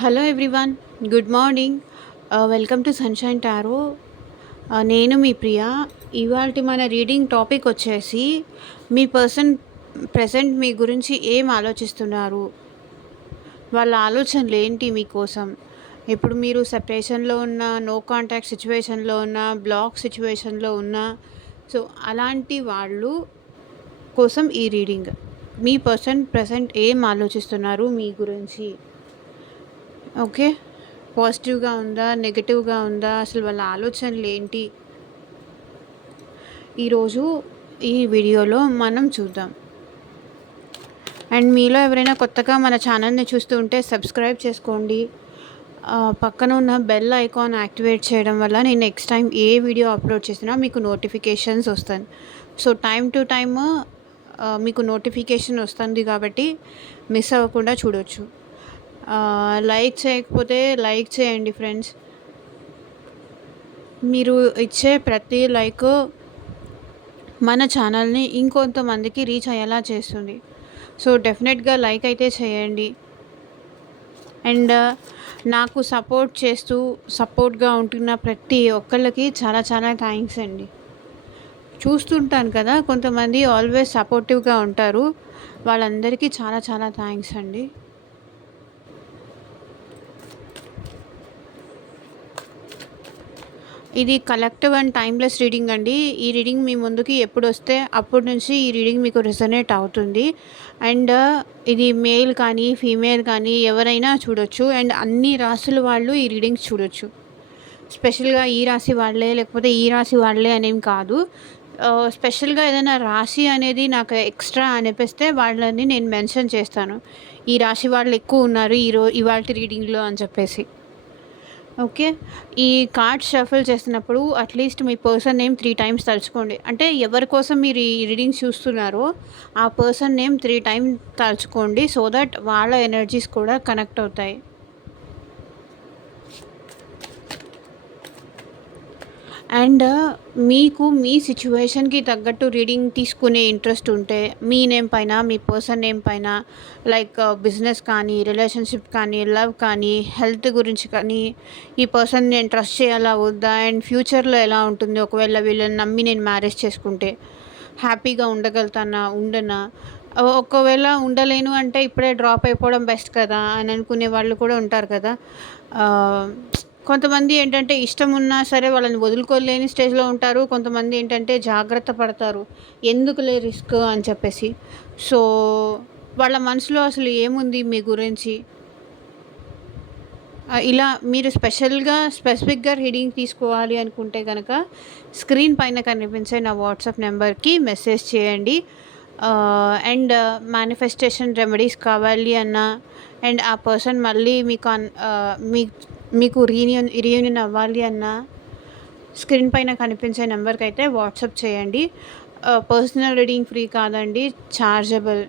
Hello everyone, good morning. Welcome to sunshine tarot. నేను మీ ప్రియా. ఇవాల్టి మన రీడింగ్ టాపిక్ వచ్చేసి మీ పర్సన్ ప్రజెంట్ మీ గురించి ఏం ఆలోచిస్తున్నారు, వాళ్ళ ఆలోచనలు ఏంటి మీకోసం. ఇప్పుడు మీరు సెపరేషన్లో ఉన్న, నో కాంటాక్ట్ సిచ్యువేషన్లో ఉన్న, బ్లాక్ సిచ్యువేషన్లో ఉన్న, సో అలాంటి వాళ్ళు కోసం ఈ రీడింగ్. మీ పర్సన్ ప్రజెంట్ ఏం ఆలోచిస్తున్నారు మీ గురించి. ఓకే, పాజిటివ్గా ఉందా, నెగటివ్గా ఉందా, అసలు వాళ్ళ ఆలోచనలు ఏంటి, ఈరోజు ఈ వీడియోలో మనం చూద్దాం. అండ్ మీలో ఎవరైనా కొత్తగా మన ఛానల్ని చూస్తూ ఉంటే సబ్స్క్రైబ్ చేసుకోండి. పక్కన ఉన్న బెల్ ఐకాన్ యాక్టివేట్ చేయడం వల్ల నేను నెక్స్ట్ టైం ఏ వీడియో అప్లోడ్ చేసినా మీకు నోటిఫికేషన్స్ వస్తాయి. సో టైం టు టైమ్ మీకు నోటిఫికేషన్ వస్తుంది కాబట్టి మిస్ అవ్వకుండా చూడొచ్చు. లైక్ చేయకపోతే లైక్ చేయండి ఫ్రెండ్స్. మీరు ఇచ్చే ప్రతి లైక్ మన ఛానల్ని ఇంకొంతమందికి రీచ్ అయ్యేలా చేస్తుంది. సో డెఫినెట్గా లైక్ అయితే చేయండి. అండ్ నాకు సపోర్ట్గా ఉంటున్న ప్రతి ఒక్కళ్ళకి చాలా చాలా థ్యాంక్స్ అండి. చూస్తుంటాను కదా, కొంతమంది ఆల్వేస్ సపోర్టివ్గా ఉంటారు, వాళ్ళందరికీ చాలా చాలా థ్యాంక్స్ అండి. ఇది కలెక్టివ్ అండ్ టైమ్లెస్ రీడింగ్ అండి. ఈ రీడింగ్ మీ ముందుకి ఎప్పుడు వస్తే అప్పటి నుంచి ఈ రీడింగ్ మీకు రెజనేట్ అవుతుంది. అండ్ ఇది మేల్ కానీ ఫీమేల్ కానీ ఎవరైనా చూడొచ్చు. అండ్ అన్ని రాసుల వాళ్ళు ఈ రీడింగ్స్ చూడొచ్చు. స్పెషల్గా ఈ రాశి వాళ్ళే లేకపోతే ఈ రాశి వాళ్ళే అనేం కాదు. స్పెషల్గా ఏదైనా రాశి అనేది నాకు ఎక్స్ట్రా అనిపిస్తే వాళ్ళని నేను మెన్షన్ చేస్తాను, ఈ రాశి వాళ్ళు ఎక్కువ ఉన్నారు ఇవాల్టి రీడింగ్లో అని చెప్పేసి. ఓకే, ఈ కార్డ్ షఫల్ చేస్తున్నప్పుడు అట్లీస్ట్ మీ పర్సన్ నేమ్ 3 టైమ్స్ తలుచుకోండి. అంటే ఎవరి కోసం మీరు ఈ రీడింగ్స్ చూస్తున్నారో ఆ పర్సన్ నేమ్ 3 టైమ్స్ తలుచుకోండి, సో దట్ వాళ్ళ ఎనర్జీస్ కూడా కనెక్ట్ అవుతాయి. అండ్ మీకు మీ సిచ్యువేషన్కి తగ్గట్టు రీడింగ్ తీసుకునే ఇంట్రెస్ట్ ఉంటే మీ నేమ్ పైన, మీ పర్సన్ నేమ్ పైన, లైక్ బిజినెస్ కానీ, రిలేషన్షిప్ కానీ, లవ్ కానీ, హెల్త్ గురించి కానీ, ఈ పర్సన్ నేను ట్రస్ట్ చేయాలా వద్దా, అండ్ ఫ్యూచర్లో ఎలా ఉంటుంది, ఒకవేళ వీళ్ళని నమ్మి నేను మ్యారేజ్ చేసుకుంటే హ్యాపీగా ఉండగలుగుతానా ఉండనా, ఒకవేళ ఉండలేను అంటే ఇప్పుడే డ్రాప్ అయిపోవడం బెస్ట్ కదా అని అనుకునే వాళ్ళు కూడా ఉంటారు కదా. కొంతమంది ఏంటంటే ఇష్టం ఉన్నా సరే వాళ్ళని వదులుకోలేని స్టేజ్లో ఉంటారు. కొంతమంది ఏంటంటే జాగ్రత్త పడతారు, ఎందుకులే రిస్క్ అని చెప్పేసి. సో వాళ్ళ మనసులో అసలు ఏముంది మీ గురించి, ఇలా మీరు స్పెసిఫిక్గా రీడింగ్ తీసుకోవాలి అనుకుంటే కనుక స్క్రీన్ పైన కనిపించే నా వాట్సాప్ నెంబర్కి మెసేజ్ చేయండి. అండ్ మేనిఫెస్టేషన్ రెమెడీస్ కావాలి అన్నా, అండ్ ఆ పర్సన్ మళ్ళీ మీకు రీయూనియన్ అవ్వాలి అన్నా స్క్రీన్ పైన కనిపించే నెంబర్కి అయితే వాట్సాప్ చేయండి. పర్సనల్ రీడింగ్ ఫ్రీ కాదండి, చార్జబుల్.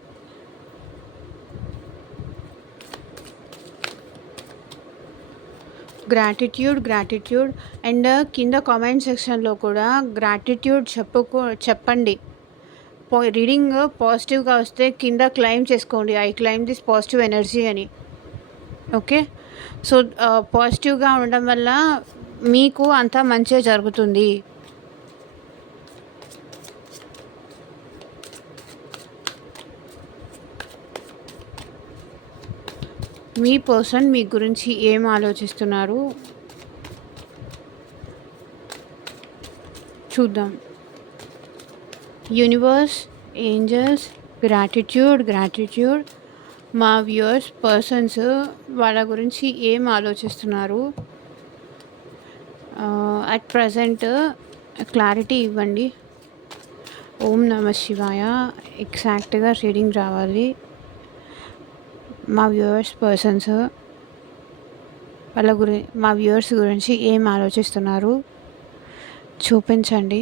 గ్రాటిట్యూడ్ అండ్ కింద కామెంట్ సెక్షన్లో కూడా గ్రాటిట్యూడ్ చెప్పండి. రీడింగ్ పాజిటివ్గా వస్తే కింద క్లెయిమ్ చేసుకోండి, I claim this positive energy అని. ఓకే, సో పాజిటివ్గా ఉండడం వల్ల మీకు అంతా మంచిగా జరుగుతుంది. మీ పర్సన్ మీ గురించి ఏం ఆలోచిస్తున్నారు చూద్దాం. Universe, angels, gratitude. మా వ్యూవర్స్ పర్సన్స్ వాళ్ళ గురించి ఏం ఆలోచిస్తున్నారు, అట్ ప్రజెంట్ క్లారిటీ ఇవ్వండి. ఓం నమ శివాయ. ఎగ్జాక్ట్గా రీడింగ్ రావాలి. మా వ్యూవర్స్ పర్సన్స్ మా వ్యూవర్స్ గురించి ఏం ఆలోచిస్తున్నారు చూపించండి.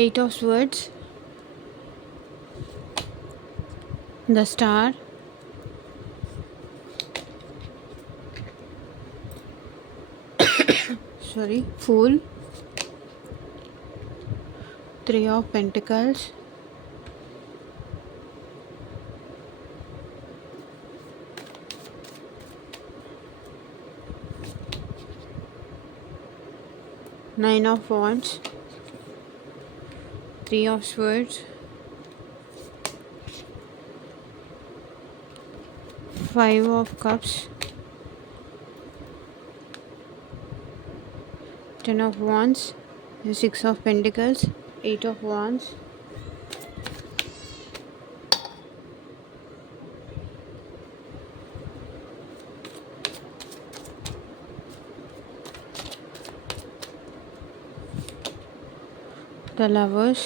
Eight of swords, the star, fool, Three of Pentacles, Nine of Wands, Three of Swords, Five of Cups, Ten of Wands, Six of Pentacles, Eight of Wands, the Lovers,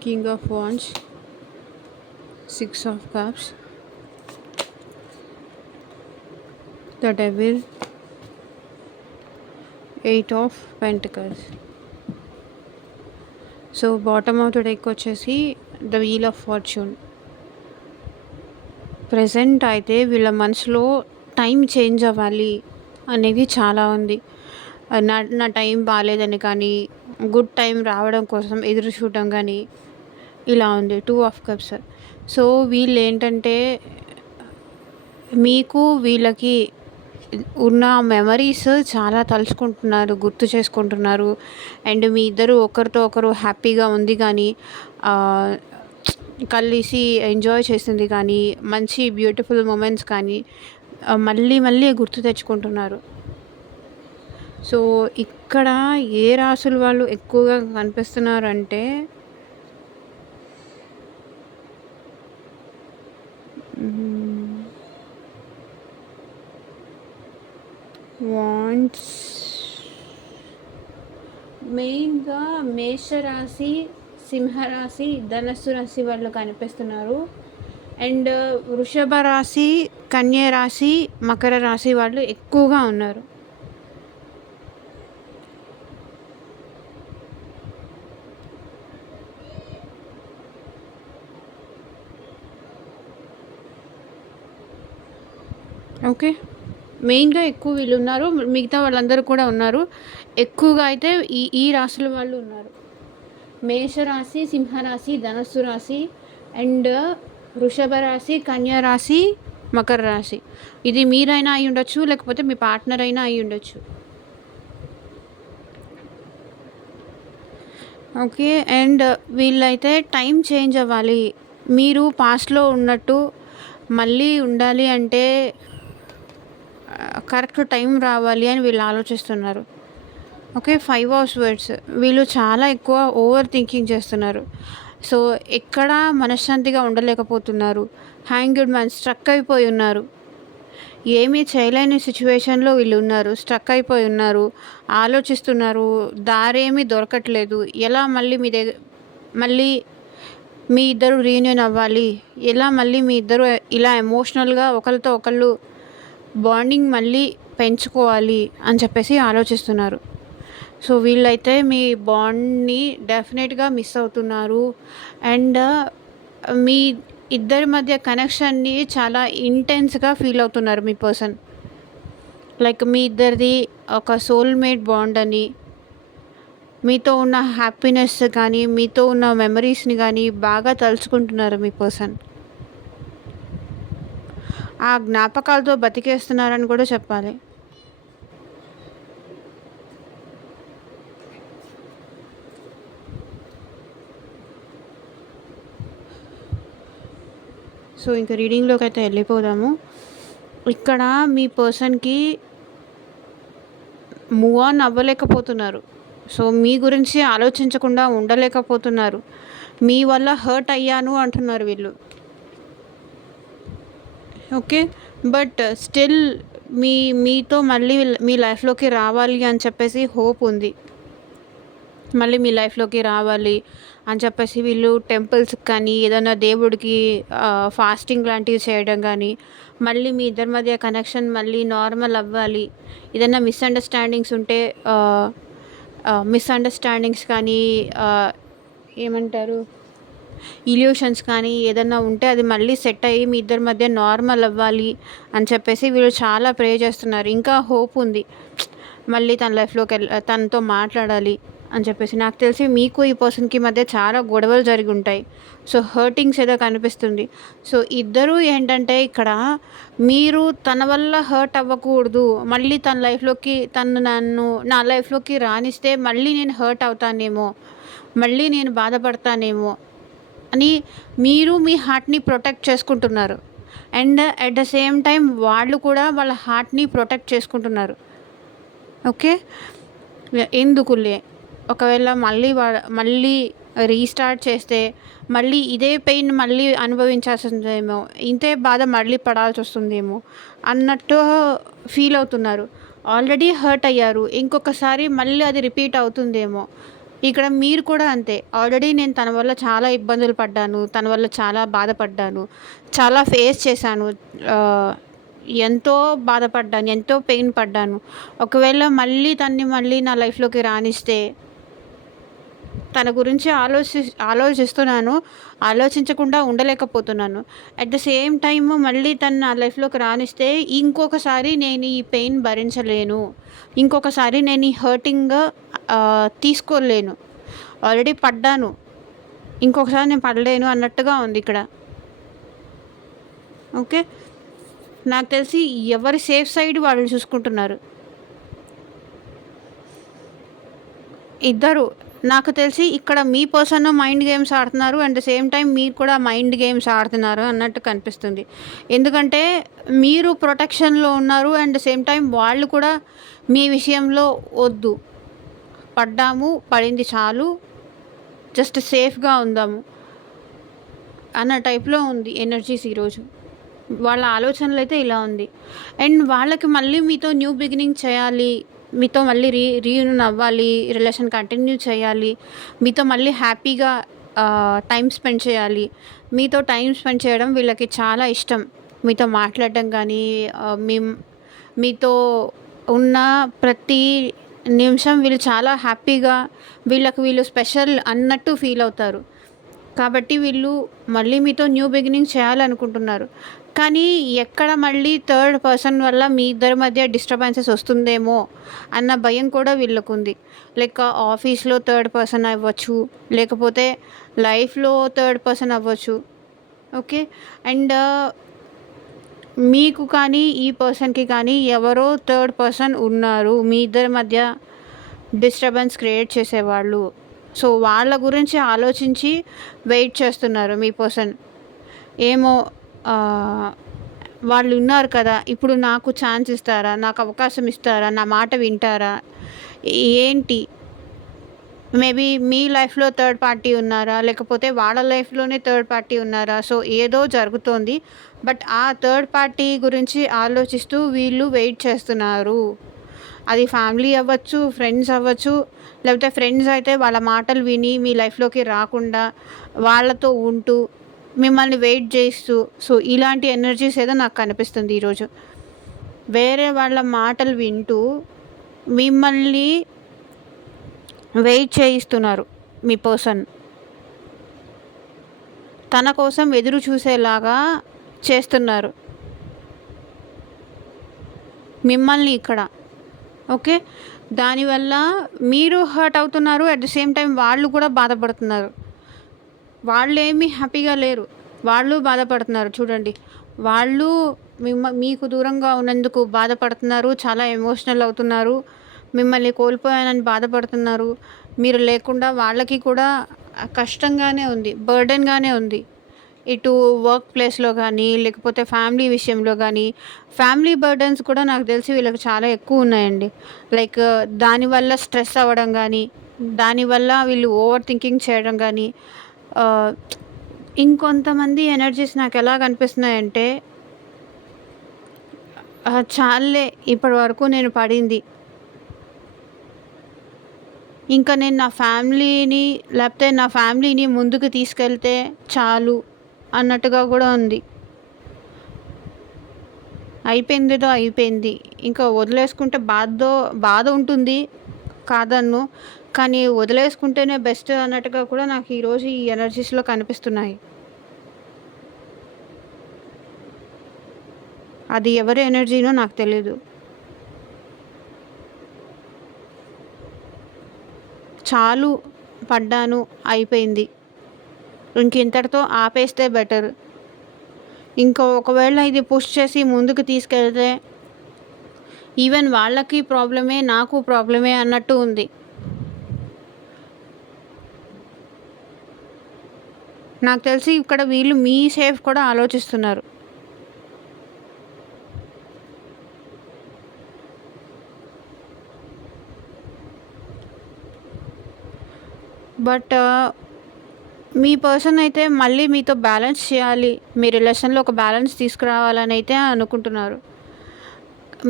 King of Wands, Six of Cups, the Devil, Eight of Pentacles. So bottom of the deck వచ్చేసి the wheel of fortune. Present అయితే వీళ్ళ మనసులో time change అవ్వాలి అనేది చాలా ఉంది. నా నా టైం బాగాలేదని కానీ, గుడ్ టైం రావడం కోసం ఎదురు చూడడం కానీ ఇలా ఉంది. Two of cups. సో వీళ్ళు ఏంటంటే మీకు వీళ్ళకి ఉన్న మెమరీస్ చాలా తలుచుకుంటున్నారు, గుర్తు చేసుకుంటున్నారు. అండ్ మీ ఇద్దరు ఒకరితో ఒకరు హ్యాపీగా ఉంది కానీ, కలిసి ఎంజాయ్ చేసింది కానీ, మంచి బ్యూటిఫుల్ మూమెంట్స్ కానీ మళ్ళీ మళ్ళీ గుర్తు తెచ్చుకుంటున్నారు. సో ఇక్కడ ఏ రాసుల వాళ్ళు ఎక్కువగా కనిపిస్తున్నారంటే వాండ్స్ మెయిన్గా మేషరాశి, సింహరాశి, ధనస్సు రాశి వాళ్ళు కనిపిస్తున్నారు. అండ్ వృషభ రాశి, కన్యా రాశి, మకర రాశి వాళ్ళు ఎక్కువగా ఉన్నారు. ఓకే, మెయిన్గా ఎక్కువ వీళ్ళు ఉన్నారు. మిగతా వాళ్ళందరూ కూడా ఉన్నారు. ఎక్కువగా అయితే ఈ రాశుల వాళ్ళు ఉన్నారు. మేషరాశి, సింహరాశి, ధనస్సు రాశి అండ్ వృషభ రాశి, కన్యా రాశి, మకర రాశి. ఇది మీరైనా అయి ఉండొచ్చు, లేకపోతే మీ పార్ట్నర్ అయినా అయి ఉండొచ్చు. ఓకే, అండ్ వీళ్ళైతే టైం చేంజ్ అవ్వాలి. మీరు పాస్ట్లో ఉన్నట్టు మళ్ళీ ఉండాలి అంటే కరెక్ట్ టైం రావాలి అని వీళ్ళు ఆలోచిస్తున్నారు. Okay, five of swords. వీళ్ళు చాలా ఎక్కువ ఓవర్ థింకింగ్ చేస్తున్నారు. సో ఎక్కడ మనశ్శాంతిగా ఉండలేకపోతున్నారు. హ్యాంగ్డ్ మ్యాన్, స్ట్రక్ అయిపోయి ఉన్నారు. ఏమీ చేయలేని సిచ్యువేషన్లో వీళ్ళు ఉన్నారు. స్ట్రక్ అయిపోయి ఉన్నారు, ఆలోచిస్తున్నారు. దారేమీ దొరకట్లేదు. ఎలా మళ్ళీ మళ్ళీ మీ ఇద్దరు రీయూనియన్ అవ్వాలి, ఎలా మళ్ళీ మీ ఇద్దరు ఇలా ఎమోషనల్గా ఒకరితో ఒకళ్ళు బాండింగ్ మళ్ళీ పెంచుకోవాలి అని చెప్పేసి ఆలోచిస్తున్నారు. సో వీళ్ళైతే మీ బాండ్ని డెఫినెట్గా మిస్ అవుతున్నారు. అండ్ మీ ఇద్దరి మధ్య కనెక్షన్ని చాలా ఇంటెన్స్గా ఫీల్ అవుతున్నారు మీ పర్సన్. లైక్ మీ ఇద్దరిది ఒక సోల్మేట్ బాండ్ అని, మీతో ఉన్న హ్యాపీనెస్ కానీ, మీతో ఉన్న మెమరీస్ని కానీ బాగా తలుచుకుంటున్నారు మీ పర్సన్. ఆ జ్ఞాపకాలతో బతికేస్తున్నారని కూడా చెప్పాలి. సో ఇంకా రీడింగ్లోకి అయితే వెళ్ళిపోదాము. ఇక్కడ మీ పర్సన్కి మూవ్ ఆన్ అవ్వలేకపోతున్నారు. సో మీ గురించి ఆలోచించకుండా ఉండలేకపోతున్నారు. మీ వల్ల హర్ట్ అయ్యాను అంటున్నారు వీళ్ళు. ఓకే, బట్ స్టిల్ మీతో మళ్ళీ మీ లైఫ్లోకి రావాలి అని చెప్పేసి హోప్ ఉంది. మళ్ళీ మీ లైఫ్లోకి రావాలి అని చెప్పేసి వీళ్ళు టెంపుల్స్కి కానీ, ఏదైనా దేవుడికి ఫాస్టింగ్ లాంటివి చేయడం కానీ, మళ్ళీ మీ ఇద్దరి మధ్య కనెక్షన్ మళ్ళీ నార్మల్ అవ్వాలి. ఏదైనా మిస్అండర్స్టాండింగ్స్ ఉంటే మిస్అండర్స్టాండింగ్స్ కానీ ఏమంటారు, ఇల్యూషన్స్ కానీ ఏదన్నా ఉంటే అది మళ్ళీ సెట్ అయ్యి మీ ఇద్దరి మధ్య నార్మల్ అవ్వాలి అని చెప్పేసి వీళ్ళు చాలా ప్రే చేస్తున్నారు. ఇంకా హోప్ ఉంది. మళ్ళీ తన తనతో మాట్లాడాలి అని చెప్పేసి. నాకు తెలిసి మీకు ఈ పర్సన్‌కి మధ్య చాలా గొడవలు జరిగి ఉంటాయి. సో, హర్టింగ్స్ ఏదో కనిపిస్తుంది. సో, ఇద్దరూ ఏంటంటే ఇక్కడ మీరు తన వల్ల హర్ట్ అవ్వకూడదు. మళ్ళీ తన లైఫ్‌లోకి నన్ను నా లైఫ్‌లోకి రానిస్తే మళ్ళీ నేను హర్ట్ అవుతానేమో, మళ్ళీ నేను బాధపడతానేమో అని మీరు మీ హార్ట్‌ని ప్రొటెక్ట్ చేసుకుంటున్నారు. And at the same time వాళ్ళు కూడా వాళ్ళ హార్ట్‌ని ప్రొటెక్ట్ చేసుకుంటున్నారు. ఓకే. ఎందుకులే ఒకవేళ మళ్ళీ రీస్టార్ట్ చేస్తే మళ్ళీ ఇదే పెయిన్ మళ్ళీ అనుభవించాల్సిందేమో, ఇంతే బాధ మళ్ళీ పడాల్సొస్తుందేమో అన్నట్టు ఫీల్ అవుతున్నారు. ఆల్రెడీ హర్ట్ అయ్యారు. ఇంకొకసారి మళ్ళీ అది రిపీట్ అవుతుందేమో. ఇక్కడ మీరు కూడా అంతే. ఆల్రెడీ నేను తన వల్ల చాలా ఇబ్బందులు పడ్డాను. తన వల్ల చాలా బాధపడ్డాను. చాలా ఫేస్ చేశాను. ఎంతో బాధపడ్డాను. ఎంతో పెయిన్ పడ్డాను. ఒకవేళ మళ్ళీ నా లైఫ్‌లోకి రానిస్తే తన గురించి ఆలోచిస్తున్నాను. ఆలోచించకుండా ఉండలేకపోతున్నాను. అట్ ద సేమ్ టైమ్ మళ్ళీ తను నా లైఫ్‌లోకి రానిస్తే ఇంకొకసారి నేను ఈ పెయిన్ భరించలేను. ఇంకొకసారి నేను ఈ హర్టింగ్ తీసుకోలేను. ఆల్రెడీ పడ్డాను. ఇంకొకసారి నేను పడలేను అన్నట్టుగా ఉంది ఇక్కడ. ఓకే. నాకు తెలిసి ఎవరి సేఫ్ సైడ్ వాళ్ళు చూసుకుంటున్నారు. ఇద్దరు. నాకు తెలిసి ఇక్కడ మీ పర్సన్ మైండ్ గేమ్స్ ఆడుతున్నారు. అట్ ద సేమ్ టైమ్ మీరు కూడా మైండ్ గేమ్స్ ఆడుతున్నారు అన్నట్టు కనిపిస్తుంది. ఎందుకంటే మీరు ప్రొటెక్షన్‌లో ఉన్నారు. అట్ ద సేమ్ టైమ్ వాళ్ళు కూడా మీ విషయంలో వద్దు. పడింది చాలు. జస్ట్ సేఫ్‌గా ఉందాము అన్న టైప్‌లో ఉంది ఎనర్జీస్ ఈరోజు. వాళ్ళ ఆలోచనలైతే ఇలా ఉంది. అండ్ వాళ్ళకి మళ్ళీ మీతో న్యూ బిగినింగ్ చేయాలి. మీతో మళ్ళీ రీయూనియన్ అవ్వాలి. రిలేషన్ కంటిన్యూ చేయాలి. మీతో మళ్ళీ హ్యాపీగా టైమ్ స్పెండ్ చేయాలి. మీతో టైమ్ స్పెండ్ చేయడం వీళ్ళకి చాలా ఇష్టం. మీతో మాట్లాడడం కానీ, మీతో ఉన్న ప్రతి నిమిషం వీళ్ళు చాలా హ్యాపీగా, వీళ్ళు స్పెషల్ అన్నట్టు ఫీల్ అవుతారు. కాబట్టి వీళ్ళు మళ్ళీ మీతో న్యూ బిగినింగ్ చేయాలనుకుంటున్నారు. కానీ ఎక్కడ మళ్ళీ థర్డ్ పర్సన్ వల్ల మీ ఇద్దరి మధ్య డిస్టర్బెన్సెస్ వస్తుందేమో అన్న భయం కూడా వీళ్ళకుంది. లైక్ ఆఫీస్‌లో థర్డ్ పర్సన్ అవ్వచ్చు, లేకపోతే లైఫ్‌లో థర్డ్ పర్సన్ అవ్వచ్చు. ఓకే. అండ్ మీకు కానీ, ఈ పర్సన్‌కి కానీ ఎవరో థర్డ్ పర్సన్ ఉన్నారు. మీ ఇద్దరి మధ్య డిస్టర్బెన్స్ క్రియేట్ చేసేవాళ్ళు. సో, వాళ్ళ గురించి ఆలోచించి వెయిట్ చేస్తున్నారు మీ పర్సన్. ఏమో వాళ్ళు ఉన్నారు కదా! ఇప్పుడు నాకు ఛాన్స్ ఇస్తారా? నాకు అవకాశం ఇస్తారా? నా మాట వింటారా? ఏంటి? మేబీ మీ లైఫ్‌లో థర్డ్ పార్టీ ఉన్నారా? లేకపోతే వాళ్ళ లైఫ్‌లోనే థర్డ్ పార్టీ ఉన్నారా? సో, ఏదో జరుగుతోంది. బట్ ఆ థర్డ్ పార్టీ గురించి ఆలోచిస్తూ వీళ్ళు వెయిట్ చేస్తున్నారు. అది ఫ్యామిలీ అవ్వచ్చు, ఫ్రెండ్స్ అవ్వచ్చు. లేకపోతే ఫ్రెండ్స్ అయితే వాళ్ళ మాటలు విని మీ లైఫ్‌లోకి రాకుండా వాళ్ళతో ఉంటూ మిమ్మల్ని వెయిట్ చేస్తూ, సో, ఇలాంటి ఎనర్జీస్ ఏదో నాకు కనిపిస్తుంది ఈరోజు. వేరే వాళ్ళ మాటలు వింటూ మిమ్మల్ని వెయిట్ చేయిస్తున్నారు మీ పర్సన్. తన కోసం ఎదురు చూసేలాగా చేస్తున్నారు మిమ్మల్ని ఇక్కడ. ఓకే. దానివల్ల మీరు హర్ట్ అవుతున్నారు. అట్ ద సేమ్ టైం వాళ్ళు కూడా బాధపడుతున్నారు. వాళ్ళేమీ హ్యాపీగా లేరు. వాళ్ళు బాధపడుతున్నారు చూడండి. వాళ్ళు మీకు దూరంగా ఉన్నందుకు బాధపడుతున్నారు. చాలా ఎమోషనల్ అవుతున్నారు. మిమ్మల్ని కోల్పోయానని బాధపడుతున్నారు. మీరు లేకుండా వాళ్ళకి కూడా కష్టంగానే ఉంది. బర్డెన్‌గానే ఉంది. ఇటు వర్క్ ప్లేస్‌లో కానీ, లేకపోతే ఫ్యామిలీ విషయంలో కానీ, ఫ్యామిలీ బర్డెన్స్ కూడా నాకు తెలిసి వీళ్ళకి చాలా ఎక్కువ ఉన్నాయండి. లైక్ దానివల్ల స్ట్రెస్ అవ్వడం కానీ, దానివల్ల వీళ్ళు ఓవర్ థింకింగ్ చేయడం కానీ, ఇంకొంతమంది ఎనర్జీస్ నాకు ఎలా కనిపిస్తున్నాయంటే, చాల్లే ఇప్పటి వరకు నేను పడింది. ఇంకా నేను నా ఫ్యామిలీని ముందుకు తీసుకెళ్తే చాలు అన్నట్టుగా కూడా ఉంది. అయిపోయిందేదో అయిపోయింది. ఇంకా వదిలేసుకుంటే బాధ ఉంటుంది కాదన్ను. కానీ వదిలేసుకుంటేనే బెస్ట్ అన్నట్టుగా కూడా నాకు ఈరోజు ఈ ఎనర్జీస్‌లో కనిపిస్తున్నాయి. అది ఎవరి ఎనర్జీనో నాకు తెలీదు. చాలు పడ్డాను, అయిపోయింది. ఇంకింతటితో ఆపేస్తే బెటర్. ఒకవేళ ఇది పుష్ చేసి ముందుకు తీసుకెళ్తే ఈవెన్ వాళ్ళకి ప్రాబ్లమే, నాకు ప్రాబ్లమే అన్నట్టు ఉంది. నాకు తెలిసి ఇక్కడ వీళ్ళు మీ సేఫ్ కూడా ఆలోచిస్తున్నారు. బట్ మీ పర్సన్ అయితే మళ్ళీ మీతో బ్యాలెన్స్ చేయాలి. మీ రిలేషన్‌లో ఒక బ్యాలెన్స్ తీసుకురావాలని అయితే అనుకుంటున్నారు.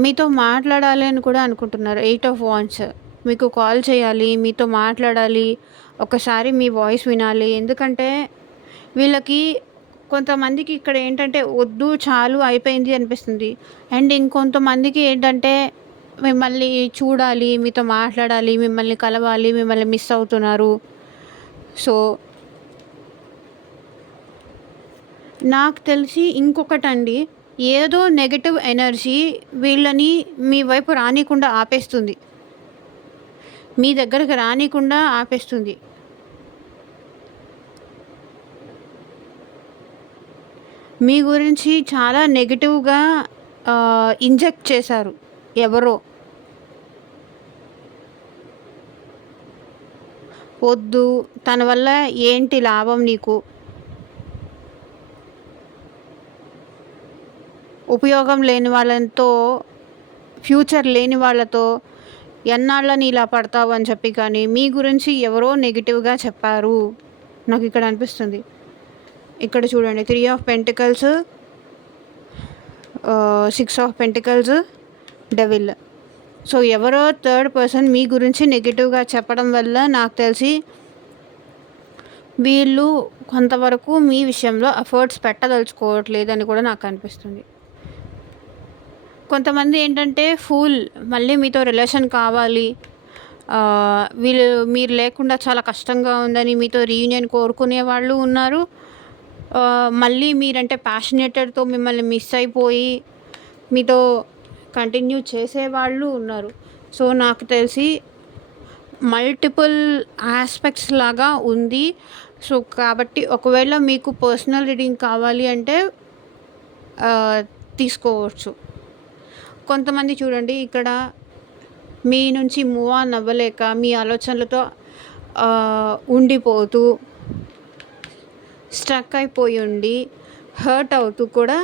మీతో మాట్లాడాలి అని కూడా అనుకుంటున్నారు. 8 ఆఫ్ వాండ్స్. మీకు కాల్ చేయాలి, మీతో మాట్లాడాలి, ఒకసారి మీ వాయిస్ వినాలి. ఎందుకంటే వీళ్ళకి కొంతమందికి ఇక్కడ ఏంటంటే వద్దు, చాలు, అయిపోయింది అనిపిస్తుంది. అండ్ ఇంకొంతమందికి ఏంటంటే మిమ్మల్ని చూడాలి, మీతో మాట్లాడాలి, మిమ్మల్ని కలవాలి, మిమ్మల్ని మిస్ అవుతున్నారు. సో నాకు తెలిసి ఇంకొకటండి, ఏదో నెగెటివ్ ఎనర్జీ వీళ్ళని మీ వైపు రానీకుండా ఆపేస్తుంది. మీ దగ్గరికి రానీకుండా ఆపేస్తుంది. మీ గురించి చాలా నెగెటివ్‌గా ఇంజెక్ట్ చేశారు ఎవరో. వద్దు, తన వల్ల ఏంటి లాభం నీకు? ఉపయోగం లేని వాళ్ళతో, ఫ్యూచర్ లేని వాళ్ళతో ఎన్నాళ్ళని ఇలా పడతావు అని చెప్పి కానీ మీ గురించి ఎవరో నెగెటివ్‌గా చెప్పారు. నాకు ఇక్కడ అనిపిస్తుంది. ఇక్కడ చూడండి, 3 of pentacles, 6 of pentacles, devil. So ఎవరో థర్డ్ పర్సన్ మీ గురించి నెగెటివ్‌గా చెప్పడం వల్ల నాకు తెలిసి వీళ్ళు కొంతవరకు మీ విషయంలో ఎఫర్ట్స్ పెట్టదలుచుకోవట్లేదని కూడా నాకు అనిపిస్తుంది. కొంతమంది ఏంటంటే మళ్ళీ మీతో రిలేషన్ కావాలి, మీరు లేకుండా చాలా కష్టంగా ఉందని మీతో రీయూనియన్ కోరుకునే వాళ్ళు ఉన్నారు. మళ్ళీ మీరంటే ప్యాషనేటెడ్‌తో మిమ్మల్ని మిస్ అయిపోయి మీతో కంటిన్యూ చేసేవాళ్ళు ఉన్నారు. సో నాకు తెలిసి మల్టిపుల్ ఆస్పెక్ట్స్ లాగా ఉంది. సో కాబట్టి ఒకవేళ మీకు పర్సనల్ రీడింగ్ కావాలి అంటే తీసుకోవచ్చు. కొంతమంది చూడండి, ఇక్కడ మీ నుంచి మూవ్ ఆన్ అవ్వలేక మీ ఆలోచనలతో ఉండిపోతూ, స్ట్రక్ అయిపోయి ఉండి, హర్ట్ అవుతూ కూడా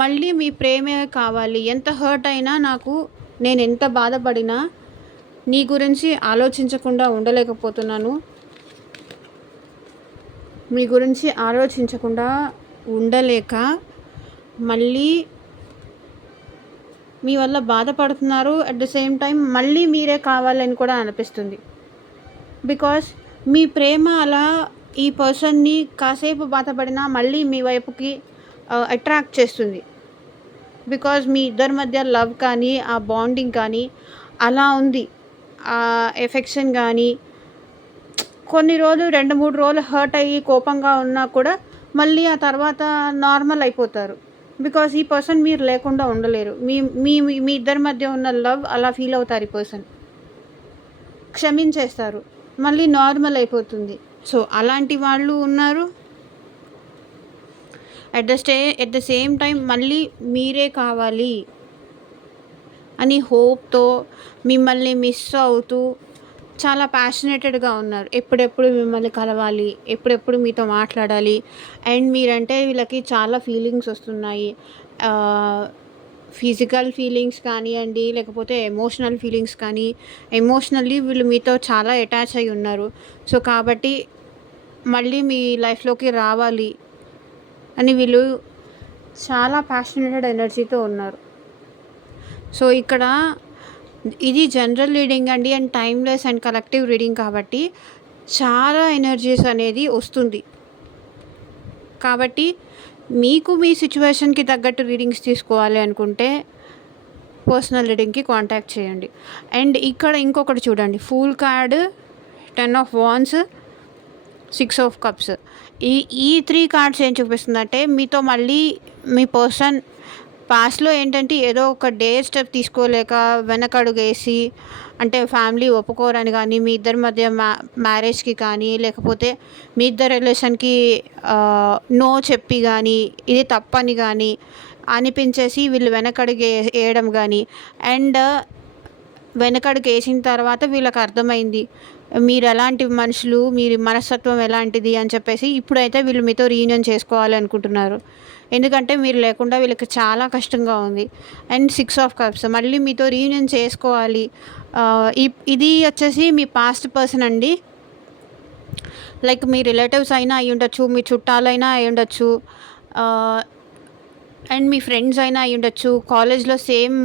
మళ్ళీ మీ ప్రేమే కావాలి. ఎంత హర్ట్ అయినా నేను ఎంత బాధపడినా నీ గురించి ఆలోచించకుండా ఉండలేకపోతున్నాను. మీ గురించి ఆలోచించకుండా ఉండలేక మళ్ళీ మీ వల్ల బాధపడుతున్నారు. అట్ ద సేమ్ టైం మళ్ళీ మీరే కావాలని కూడా అనిపిస్తుంది. బికాస్ మీ ప్రేమ అలా ఈ పర్సన్ని కాసేపు బాధపడినా మళ్ళీ మీ వైపుకి అట్రాక్ట్ చేస్తుంది. బికాజ్ మీ ఇద్దరి మధ్య లవ్ కానీ, ఆ బాండింగ్ కానీ అలా ఉంది. ఆ ఎఫెక్షన్ కానీ కొన్ని రోజులు 2-3 రోజులు హర్ట్ అయ్యి కోపంగా ఉన్నా కూడా మళ్ళీ ఆ తర్వాత నార్మల్ అయిపోతారు. బికాజ్ ఈ పర్సన్ మీరు లేకుండా ఉండలేరు. మీ మీ మీ ఇద్దరి మధ్య ఉన్న లవ్ అలా ఫీల్ అవుతారు. ఈ పర్సన్ క్షమించేస్తారు, మళ్ళీ నార్మల్ అయిపోతుంది. సో అలాంటి వాళ్ళు ఉన్నారు. అట్ ద సేమ్ టైం మళ్ళీ మీరే కావాలి అని హోప్తో మిమ్మల్ని మిస్ అవుతూ చాలా ప్యాషనేటెడ్గా ఉన్నారు. ఎప్పుడెప్పుడు మిమ్మల్ని కలవాలి, ఎప్పుడెప్పుడు మీతో మాట్లాడాలి. అండ్ మీరంటే వీళ్ళకి చాలా ఫీలింగ్స్ వస్తున్నాయి. ఫిజికల్ ఫీలింగ్స్ కానివ్వండి, లేకపోతే ఎమోషనల్ ఫీలింగ్స్ కానీ. ఎమోషనల్లీ వీళ్ళు మీతో చాలా అటాచ్ అయి ఉన్నారు. సో కాబట్టి మళ్ళీ మీ లైఫ్లోకి రావాలి అని వీళ్ళు చాలా ప్యాషనేటెడ్ ఎనర్జీతో ఉన్నారు. సో ఇక్కడ ఇది జనరల్ రీడింగ్ అండి, and timeless and collective reading కాబట్టి చాలా ఎనర్జీస్ అనేది వస్తుంది. కాబట్టి మీకు మీ సిచ్యువేషన్కి తగ్గట్టు రీడింగ్స్ తీసుకోవాలి అనుకుంటే పర్సనల్ రీడింగ్కి కాంటాక్ట్ చేయండి. అండ్ ఇక్కడ ఇంకొకటి చూడండి, fool card, 10 of wands, 6 of cups. ఈ ఈ 3 కార్డ్స్ ఏం చూపిస్తుందంటే మీతో మళ్ళీ మీ పర్సన్ పాస్ట్‌లో ఏంటంటే ఏదో ఒక డేర్ స్టెప్ తీసుకోలేక వెనకడుగేసి, అంటే ఫ్యామిలీ ఒప్పుకోరని కానీ, మీ ఇద్దరి మధ్య మ్యారేజ్‌కి కానీ, లేకపోతే మీ ఇద్దరి రిలేషన్‌కి నో చెప్పి గానీ, ఇది తప్పని గానీ అనిపించేసి వీళ్ళు వెనకడుగు ఏయడం గానీ, అండ్ వెనకడుగేసిన తర్వాత వీళ్ళకి అర్థమైంది మీరెలాంటి మనుషులు, మీరు మనస్తత్వం ఎలాంటిది అని చెప్పేసి ఇప్పుడైతే వీళ్ళు మీతో రీయూనియన్ చేసుకోవాలి అనుకుంటున్నారు. ఎందుకంటే మీరు లేకుండా వీళ్ళకి చాలా కష్టంగా ఉంది. అండ్ 6 ఆఫ్ కప్స్ మళ్ళీ మీతో రీయూనియన్ చేసుకోవాలి. ఇది వచ్చేసి మీ పాస్ట్ పర్సన్ అండి. లైక్ మీ రిలేటివ్స్ అయినా అయ్యుండొచ్చు, మీ చుట్టాలైనా అయ్యుండొచ్చు, అండ్ మీ ఫ్రెండ్స్ అయినా అయ్యుండొచ్చు, కాలేజ్‌లో సేమ్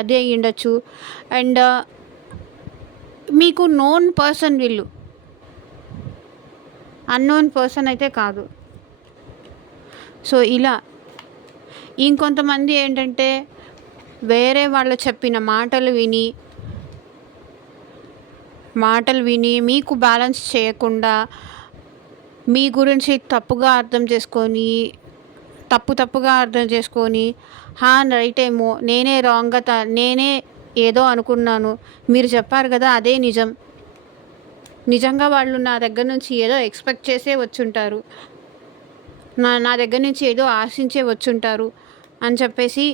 అదే అయ్యుండొచ్చు. అండ్ మీకు నోన్ పర్సన్ వీళ్ళు. అన్నోన్ పర్సన్ అయితే కాదు. సో ఇలా ఇంకొంతమంది ఏంటంటే వేరే వాళ్ళు చెప్పిన మాటలు విని మీకు బ్యాలెన్స్ చేయకుండా మీ గురించి తప్పుగా అర్థం చేసుకొని రైట్ ఏమో నేనే రాంగ్‌గా నేనే ఏదో అనుకున్నాను, మీరు చెప్పారు కదా అదే నిజం, నిజంగా వాళ్ళు నా దగ్గర నుంచి ఏదో ఎక్స్పెక్ట్ చేసే వచ్చుంటారు, నా దగ్గర నుంచి ఏదో ఆశించే వచ్చుంటారు అని చెప్పేసి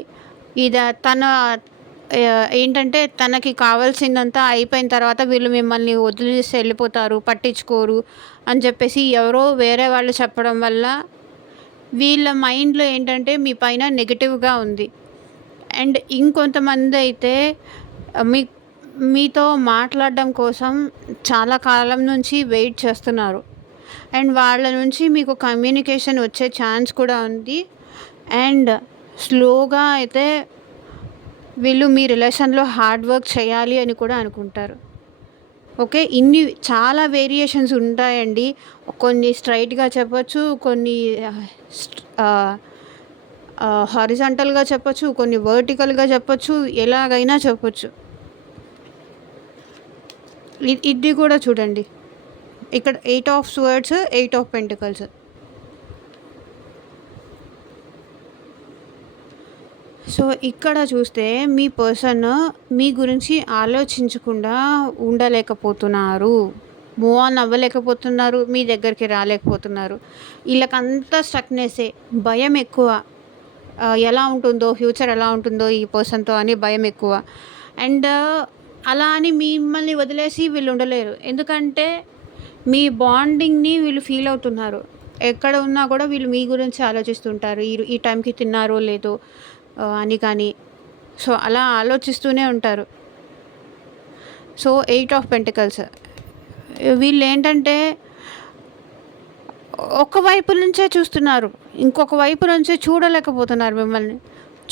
తన ఏంటంటే తనకి కావాల్సిందంతా అయిపోయిన తర్వాత వీళ్ళు మిమ్మల్ని వదిలేసి వెళ్ళిపోతారు, పట్టించుకోరు అని చెప్పేసి ఎవరో వేరే వాళ్ళు చెప్పడం వల్ల వీళ్ళ మైండ్‌లో ఏంటంటే మీ పైన నెగెటివ్‌గా ఉంది. అండ్ ఇంకొంతమంది అయితే మీతో మాట్లాడడం కోసం చాలా కాలం నుంచి వెయిట్ చేస్తున్నారు. అండ్ వాళ్ళ నుంచి మీకు కమ్యూనికేషన్ వచ్చే ఛాన్స్ కూడా ఉంది. అండ్ స్లోగా అయితే వీళ్ళు మీ రిలేషన్‌లో హార్డ్ వర్క్ చేయాలి అని కూడా అనుకుంటారు. ఓకే. ఇన్ని చాలా వేరియేషన్స్ ఉంటాయండి. కొన్ని స్ట్రెయిట్‌గా చెప్పొచ్చు, కొన్ని హారిజాంటల్‌గా చెప్పొచ్చు, కొన్ని వర్టికల్‌గా చెప్పొచ్చు, ఎలాగైనా చెప్పొచ్చు. ఇది కూడా చూడండి. ఇక్కడ 8 of swords, 8 of pentacles. So ఇక్కడ చూస్తే మీ పర్సన్ మీ గురించి ఆలోచించకుండా ఉండలేకపోతున్నారు, మూవ్ ఆన్ అవ్వలేకపోతున్నారు, మీ దగ్గరికి రాలేకపోతున్నారు. వీళ్ళకంతా స్టక్నెస్సే, భయం ఎక్కువ. ఎలా ఉంటుందో, ఫ్యూచర్ ఎలా ఉంటుందో ఈ పర్సన్‌తో అని భయం ఎక్కువ. అండ్ అలా అని మిమ్మల్ని వదిలేసి వీళ్ళు ఉండలేరు. ఎందుకంటే మీ బాండింగ్‌ని వీళ్ళు ఫీల్ అవుతున్నారు. ఎక్కడ ఉన్నా కూడా వీళ్ళు మీ గురించి ఆలోచిస్తుంటారు. ఈ టైంకి తిన్నారో లేదో అని కానీ. సో అలా ఆలోచిస్తూనే ఉంటారు. సో 8 ఆఫ్ పెంటికల్స్ వీళ్ళు ఏంటంటే ఒక వైపు నుంచే చూస్తున్నారు, ఇంకొక వైపు నుంచే చూడలేకపోతున్నారు మిమ్మల్ని.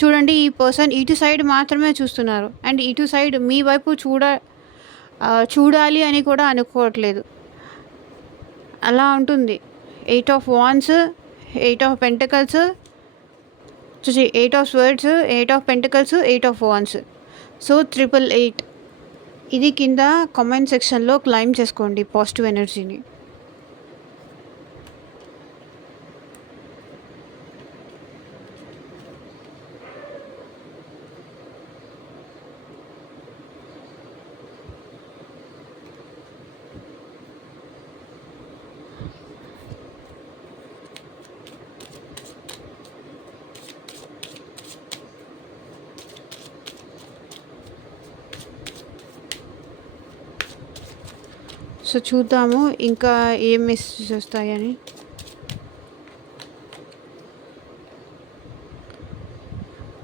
చూడండి, ఈ పర్సన్ ఇటు సైడ్ మాత్రమే చూస్తున్నారు. అండ్ ఇటు సైడ్ మీ వైపు చూడాలి అని కూడా అనుకోవట్లేదు. అలా ఉంటుంది. 8 of wands, 8 of pentacles, 8 of swords, 8 of pentacles, 8 of wands. So 888. ఇది కింద కామెంట్ సెక్షన్లో క్లైమ్ చేసుకోండి పాజిటివ్ ఎనర్జీని. సో చూద్దాము ఇంకా ఏం మెసేజెస్ వస్తాయని.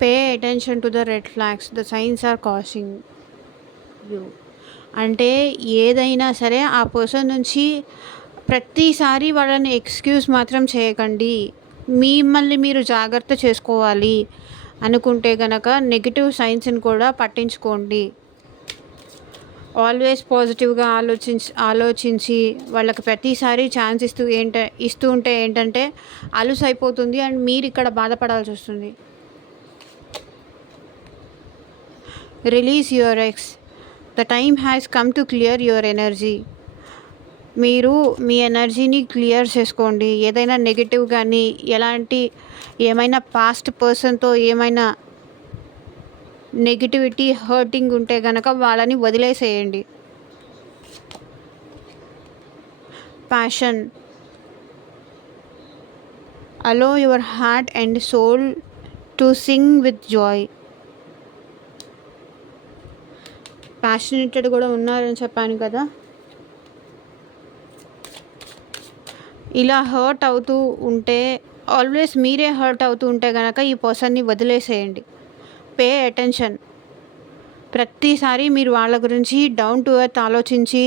Pay attention to the red flags, the signs are causing you. అంటే ఏదైనా సరే ఆ పర్సన్ నుంచి ప్రతిసారి వాళ్ళని ఎక్స్క్యూజ్ మాత్రం చేయకండి. మిమ్మల్ని మీరు జాగ్రత్త చేసుకోవాలి అనుకుంటే కనుక నెగిటివ్ సైన్స్ని కూడా పట్టించుకోండి. ఆల్వేస్ పాజిటివ్గా ఆలోచించి వాళ్ళకి ప్రతిసారి ఛాన్స్ ఇస్తూ ఉంటే ఏంటంటే అలుసు అయిపోతుంది అండ్ మీరు ఇక్కడ బాధపడాల్సి వస్తుంది. Release your ex, the time has come to clear your energy. మీరు మీ ఎనర్జీని క్లియర్ చేసుకోండి. ఏదైనా నెగెటివ్ కానీ ఏమైనా పాస్ట్ పర్సన్‌తో ఏమైనా నెగటివిటీ, హర్టింగ్ ఉంటే గనక వాళ్ళని వదిలేసేయండి. Passion. Allow your heart and soul to sing with joy. Passionated కూడా ఉన్నారని చెప్పాను కదా. ఇలా హర్ట్ అవుతూ ఉంటే, ఆల్వేస్ మీరే హర్ట్ అవుతూ ఉంటే గనక ఈ పర్సన్‌ని వదిలేసేయండి. Pay attention. ప్రతిసారి మీరు వాళ్ళ గురించి డౌన్ టు ఎర్త్ ఆలోచించి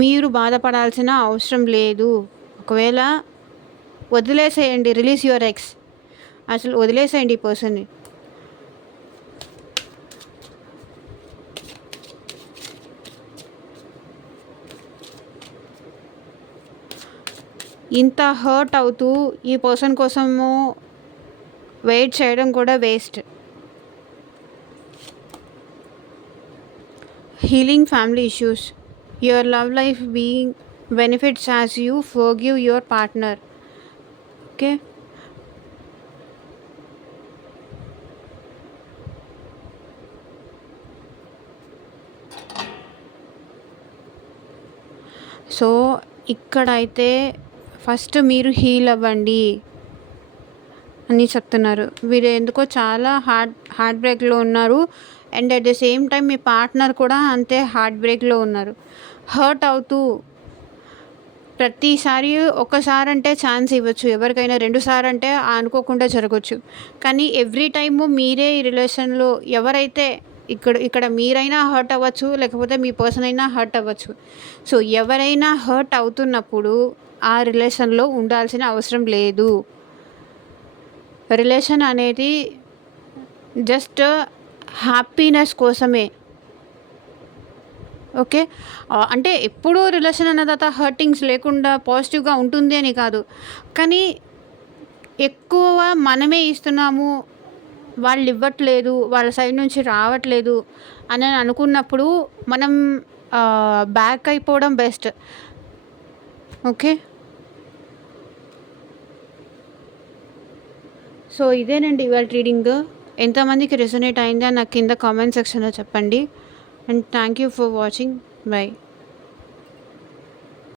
మీరు బాధపడాల్సిన అవసరం లేదు. ఒకవేళ వదిలేసేయండి. Release your ex. అసలు వదిలేసేయండి ఈ పర్సన్‌ని. ఇంత హర్ట్ అవుతూ ఈ పర్సన్ కోసము వెయిట్ చేయడం కూడా waste. Healing family issues. Your love life being benefits as you forgive your partner. Okay. So ఇక్కడైతే ఫస్ట్ మీరు హీల్ అవ్వండి అని చెప్తున్నారు. వీరు ఎందుకో చాలా హార్ట్ బ్రేక్లో ఉన్నారు. And at the same time me partner కూడా అంతే హార్ట్ బ్రేక్లో ఉన్నారు. హర్ట్ అవుతూ ప్రతిసారి ఒక్కసారి అంటే ఛాన్స్ ఇవ్వచ్చు ఎవరికైనా, 2 సార్లు అంటే అనుకోకుండా జరగచ్చు. కానీ ఎవ్రీ టైము మీరే ఈ రిలేషన్లో ఎవరైతే ఇక్కడ మీరైనా హర్ట్ అవ్వచ్చు, లేకపోతే మీ పర్సన్ అయినా హర్ట్ అవ్వచ్చు. సో ఎవరైనా హర్ట్ అవుతున్నప్పుడు ఆ రిలేషన్లో ఉండాల్సిన అవసరం లేదు. రిలేషన్ అనేది జస్ట్ హ్యాపీనెస్ కోసమే. ఓకే. అంటే ఎప్పుడూ రిలేషన్ అన్న తర్వాత హర్టింగ్స్ లేకుండా పాజిటివ్‌గా ఉంటుంది అని కాదు. కానీ ఎక్కువ మనమే ఇస్తున్నాము, వాళ్ళు ఇవ్వట్లేదు, వాళ్ళ సైడ్ నుంచి రావట్లేదు అని అనుకున్నప్పుడు మనం బ్యాక్ అయిపోవడం బెస్ట్. ఓకే. సో ఇదేనండి ఇవాల్టి రీడింగ్. ఎంతమందికి రెసొనేట్ అయిందో నాకు కింద కామెంట్ సెక్షన్‌లో చెప్పండి. And thank you for watching. By.